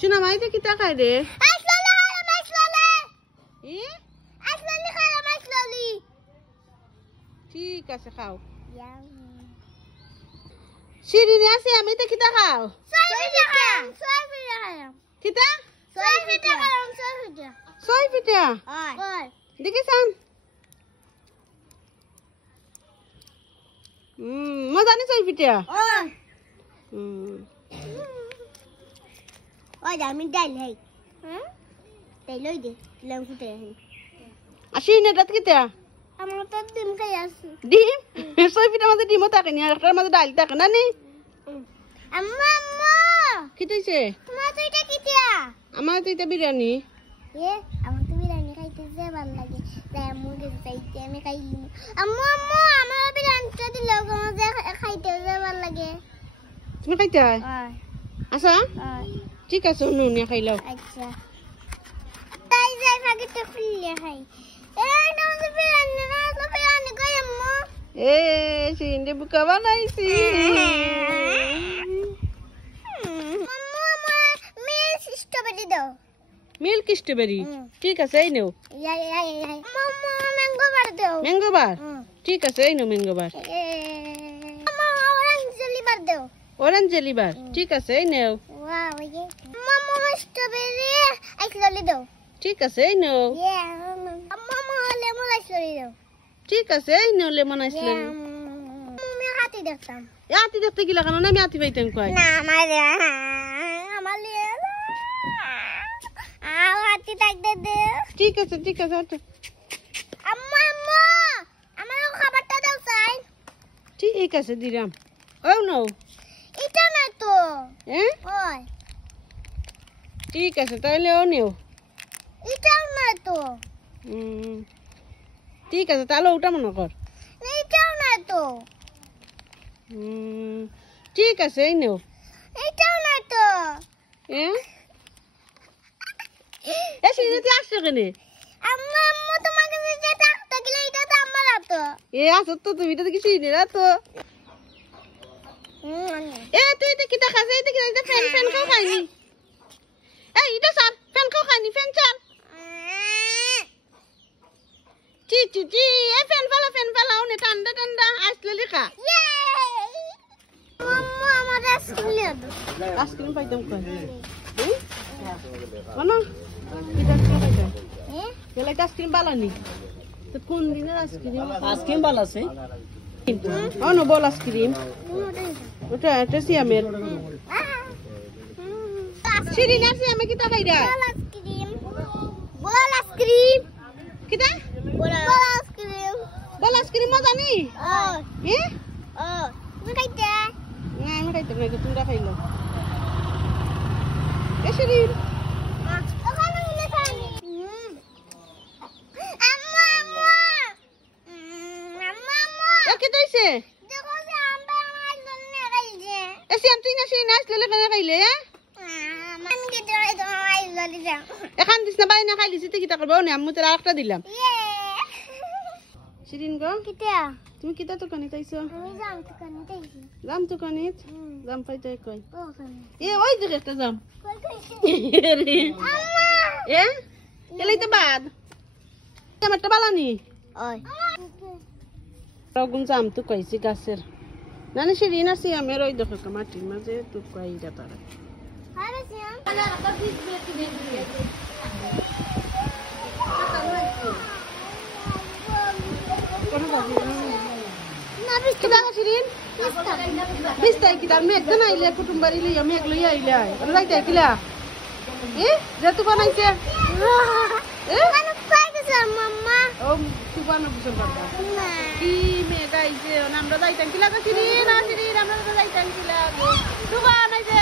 শোনা মাইতে কি তাকাই রে ঠিক আছে খাও শিরিনে আছে আমি তো কিতা খাও কিতা ছয় পিঠা দেখি চান মজা নি ছয় পিঠা আমি ডাইল হাই তাই লই দে লং ফুটে আসি না রাত কিতা আমার তো ডিম খাই আছে ডিম ছয় পিঠার মধ্যে ডিমও থাকে নি আর একটার মধ্যে ডাল থাকে না নি আম্মা আম্মা কি হইছে তোমার তো এটা কিটা আমার তো এটা বিরিয়ানি আমার তো বিরিয়ানি খাইতে যে ভালো লাগে তাই মুগে চাইতে আমি খাইলি আম্মা আম্মা আমার বিরিয়ানিটা দিলে আমার যে খাইতে যে ভালো লাগে তুমি খাইতে হয় আচ্ছা ঠিক আছে নুনিয়া খাইলাও আচ্ছা তাই যাই ফাগিতে খুললে খাই এই নাও বিরিয়ানি কই আম্মা সিন্ডে বুকা বানাইছি আম্মা আমার মিল্ক স্ট্রবেরি দাও মিল্ক স্ট্রবেরি ঠিক আছে এই নাও মাম্মা ম্যাঙ্গো বার দাও ম্যাঙ্গো বার ঠিক আছে এই নাও ম্যাঙ্গো বার মাম্মা অরেঞ্জ জেলি বার দাও অরেঞ্জ জেলি বার ঠিক আছে এই নাও ওয়াও ইয়ে মাম্মা স্ট্রবেরি আইসলি দাও ঠিক আছে এই নাও মাম্মা লেমন আইসলি দাও ঠিক আছে এই নাও লেমন আইসলি আমি হাতি দেখতাম আতি দেখতে গিলা কেন না আমি আতি পাইতাম কই না আমার হাতি থাকতে দে ঠিক আছে আচ্ছা আম্মা আম্মা আমার খাবারটা দাও চাই ঠিক আছে দিলাম ও নাও এটা না তো হ্যাঁ ওই ঠিক আছে তাহলে ও নিও এটাও না তো ঠিক আছে তাহলে ওটা মনে কর এটাও না তো ঠিক আছে এই নাও এটাও না তো হ্যাঁ এসে তুই আসছো কেনে আম্মা আম্মা তোমাকে যে থাকতে গেলে এটা তো আমার তো আসো তো তুমি তো কিছু নে না তো তুই তো কি দেখাছে এই দেখি ফ্যান খাও খাইনি এটা স্যার ফ্যান খাও খাইনি ফ্যান চাল টি এই ফ্যান ফালা ওনে ঠান্ডা আসলে লেখা আম্মা আমার আইসক্রিম নিয়ে দাও আইসক্রিম পাইতাম কই কোন কিটা পাইতাম গেলে আইসক্রিম বালানি তো কোন দিনের আইসক্রিম বালাছে নো বল আইসক্রিম ওটা সিয়ামের শিরিন আছে আমি কিটা খাইরা বল আইসক্রিম কিটা বল বল আইসক্রিম মজা নি তুমি খাইতে না আমি খাইতাম না তোমরা খাইলো শিরিন ওখানে উলে খাইনি আম্মা আম্মা কি কইছে দেখো যে আমরা আমার জন্য খাইছে সিয়াম তুই না শিরিন আসলে কেন খাইলে আমি কি তোরাই তোমায় ললি যাও এখান দিস না বাই না খাইলি সিতে কিটা করবো না আমি তোর আরেকটা দিলাম শিরিন গো কিটা তুমি কিটা তো কানি তাইছো আমি যাম তো কানে তাইছি জাম তো কানি জাম পাইতে কই ওখানে ওই দিকে একটা জাম কই কইছে আম্মা এলাই তো বাদ আমারটা বালানি ওই রগুন জাম তো কইছি গাছের নানি শিরিন আছে আমি ওই দেখো মাটির মাঝে তো কইরা তারা আরে সিয়াম না বিস্কুট কিটা শিরিন বিস্তাই কি তার মেঘ না আইলে কুটুম্বারি লইয়া মেঘ লইয়া আইলে লাইতে কিলা যে তো বানাইছে মানে পাইছে মাম্মা ও সুবানো বুঝল বাবা না কি মেঘ আইছে আমরা যাইতাম কিলা শিরিন আমরা যাইতাম কিলা সুবান আইছে